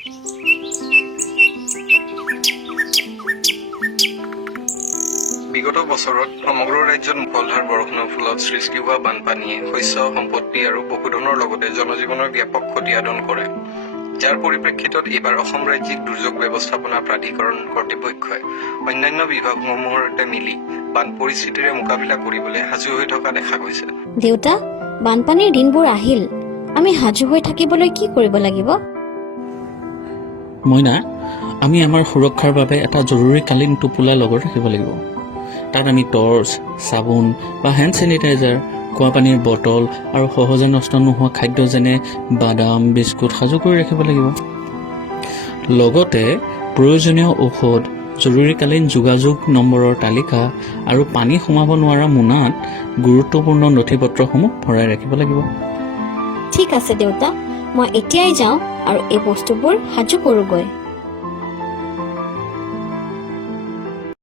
বিগত বছৰত সমগ্ৰ ৰাজ্যত মুষলধাৰ বৰষুণৰ ফলত সৃষ্টি হোৱা বানপানীয়ে শস্য সম্পত্তি আৰু পশুধনৰ লগতে জনজীৱনৰ ব্যাপক ক্ষতি সাধন কৰে। যাৰ পৰিপ্ৰেক্ষিতত এইবাৰ অসম ৰাজ্যিক দুৰ্যোগ ব্যৱস্থাপনা প্ৰাধিকৰণ কৰ্তৃপক্ষই অন্যান্য বিভাগসমূহৰ সৈতে মিলি বান পৰিস্থিতিৰে মোকাবিলা কৰিবলৈ সাজু হৈ থকা দেখা গৈছে। দেউতা, বানপানীৰ দিনবোৰ আহিল, আমি সাজু হৈ থাকিবলৈ কি কৰিব লাগিব? মইনা, আমি আমাৰ সুৰক্ষাৰ বাবে এটা জৰুৰীকালীন টোপোলা লগত ৰাখিব লাগিব। তাত আমি টৰ্চ, চাবোন বা হেণ্ড চেনিটাইজাৰ, খোৱা পানীৰ বটল আৰু সহজে নষ্ট নোহোৱা খাদ্য যেনে বাদাম, বিস্কুট সাজু কৰি ৰাখিব লাগিব। লগতে প্ৰয়োজনীয় ঔষধ, জৰুৰীকালীন যোগাযোগ নম্বৰৰ তালিকা আৰু পানী সোমাব নোৱাৰা মোনাত গুৰুত্বপূৰ্ণ নথিপত্ৰসমূহ ভৰাই ৰাখিব লাগিব। ঠিক আছে দেউতা, মই এতিয়াই যাওঁ আৰু এই বস্তুবোৰ সাজু কৰোঁগৈ।